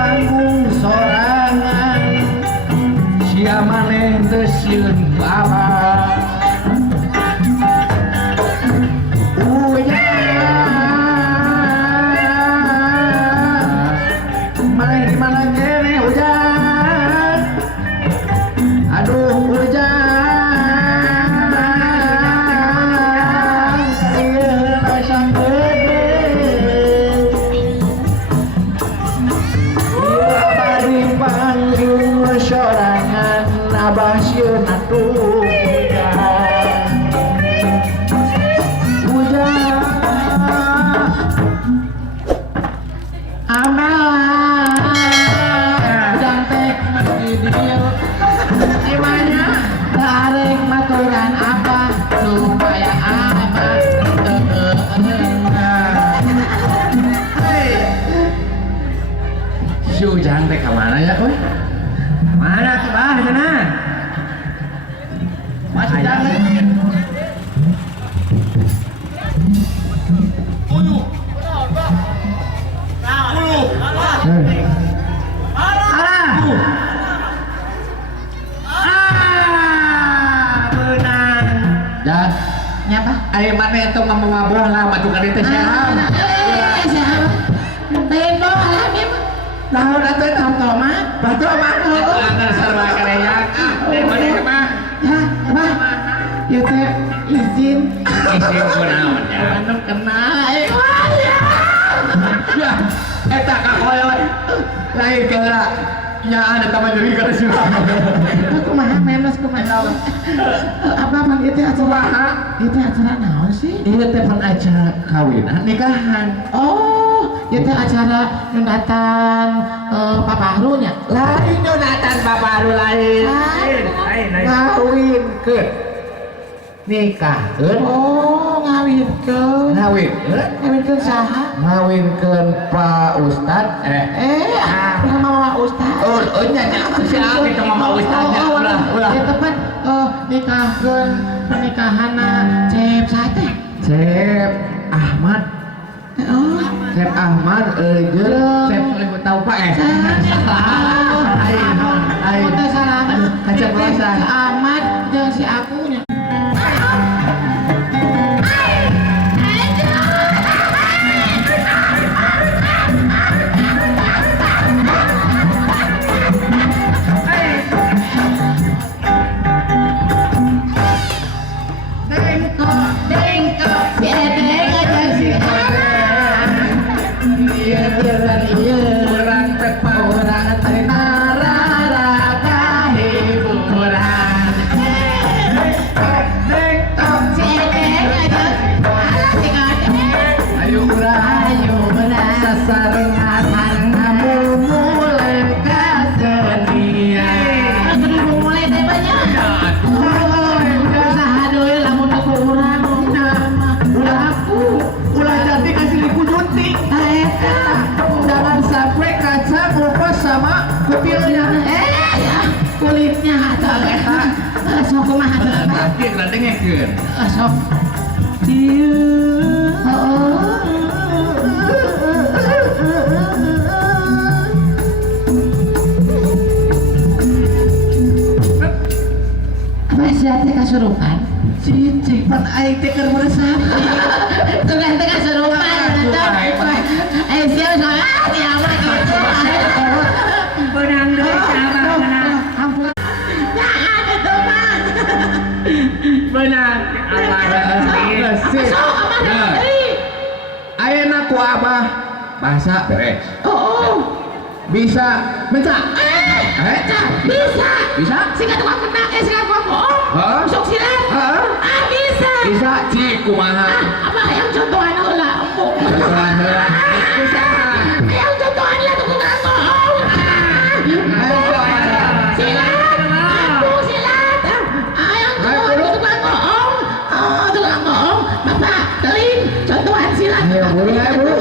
panggung sorangan sia maneh teu sieun bala maneh di mana kene hujan aduh hujan sorangan abah sieun atuh hujan amal jantek meski dieu di mana arek maturan apa supaya abah si ujang teh ka mana ya euy mana tuh bah sana masih jalan uyu benang ya nyapa ayo mana itu ngomong-ngomong lah maju kan itu siapa tempo alami tahu atuh tahu mah batu mah anggar sarwa kareyak dari mana ke mah ya mah ieu teh izin kunaon ya anu kenal ya eta kakoyot lain kala nya ada taman deui ka sila kumaha memes kumaha apa man ieu teh acara ieu teh acara naon sih ieu teh pan acara kawinan nikahan oh ieu teh acara nyundatan paparunya lain nyundatan paparu lain ngawinkeun nikahkeun oh ngawinkeun saha ngawinkeun Pak Ustad mama Ustad oh nya si abi teh mama Ustad nya ulah eta pan nikahkeun pernikahanna Cep sate Cep Ahmad Cep Ahmad jeung Cep tahu Pak ayo salah kacang rasa Ahmad jeung si akunya kulitnya sok kumaha tadi ngedengekeun sok dieu apa sia teh kasurupan cicing pan aing teh keur meresap tengah teh kasurupan sia siapa benang deui cara benang ayeuna ku abah bahasa beres bisa menca bisa sing tukang kena sing tukang bohong sok silat bisa cik kumaha apa yang contohan heula empuk bisa yang contohan lah tukang bohong silat ayo buru ayo buru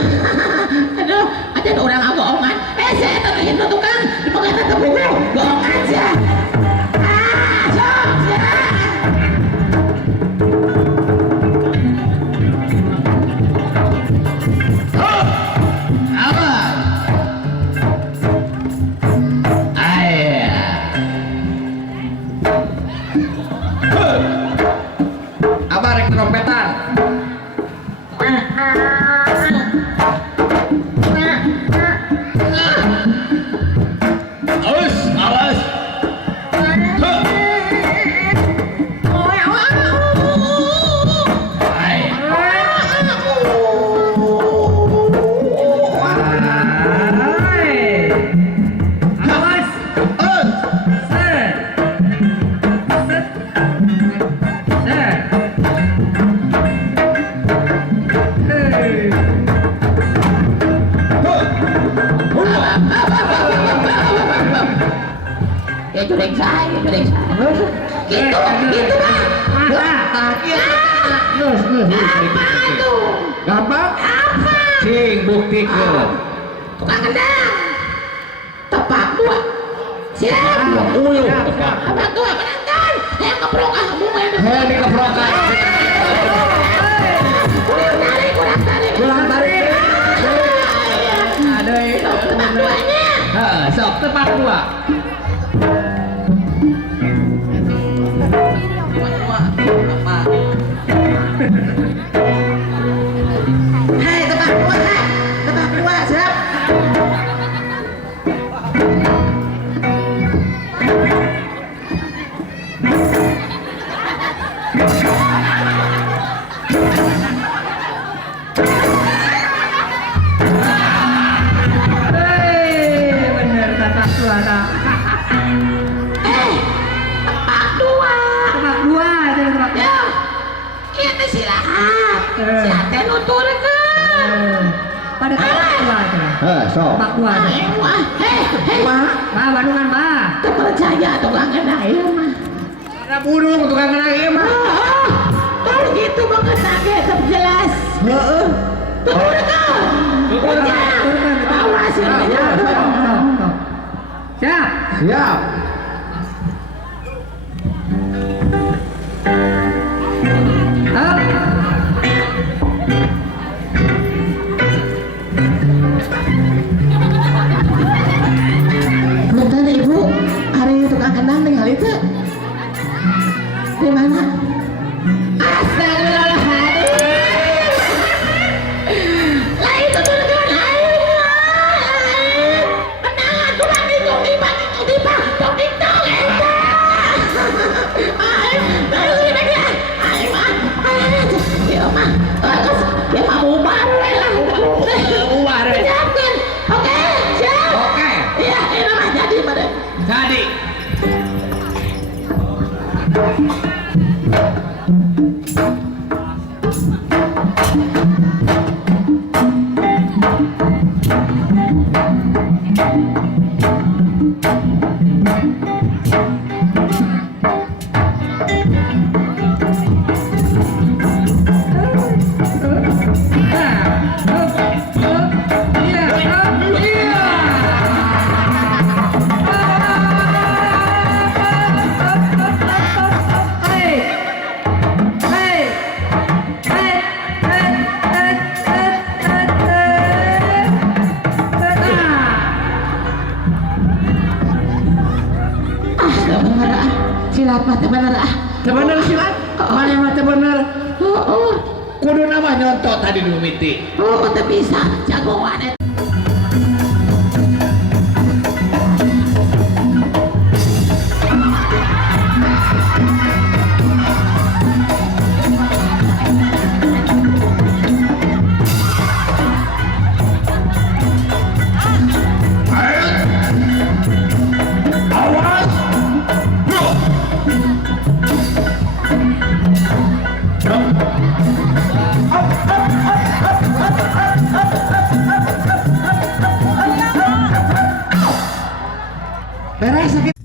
aduh ada orang bohongan saya terlihat tukang di pengen buku bohong aja sok Ya jureng saya. Gitu mah. Gampang? Apa? Cing buktikan. Tukang kendang. Tepak dua. Siap. Tepak dua menangkan. Yang keprok kamu main. Ini keprokan. Kurang tarik. Ada tepak duanya. Sok tepak dua. Hei, tepak dua, siap. Bener tepak dua tak. Tepak dua aja tepak. Ya, ini silahat. Silahat nuturkan. Pada tepak dua aja. Sok. Tepak dua aja. Hei, Bandungan mah. terpercaya tukang kendang ini mah. Ada burung tukang kenang ieu mah. Kalau gitu mengenang ya jelas. Heeh. Turunkan. Bawa hasilnya. Siap. Siap. Up. Bentar ibu, hari tukang kendang tinggal itu di mana? Astagfirullahaladzim. Lah itu tuh dengan air. Kenangan tukang itu tiba, dong dong ya mah, ya mah bubar lah. Bubar. Siapkan, oke, siap. Oke. Iya, ini mah jadi pada. Jadi. Silat mah bener Bener silat. Mana mah bener. Oh, Kudu nama nyontok tadi dulu miti. teu bisa jagoan eta. Beres sakit.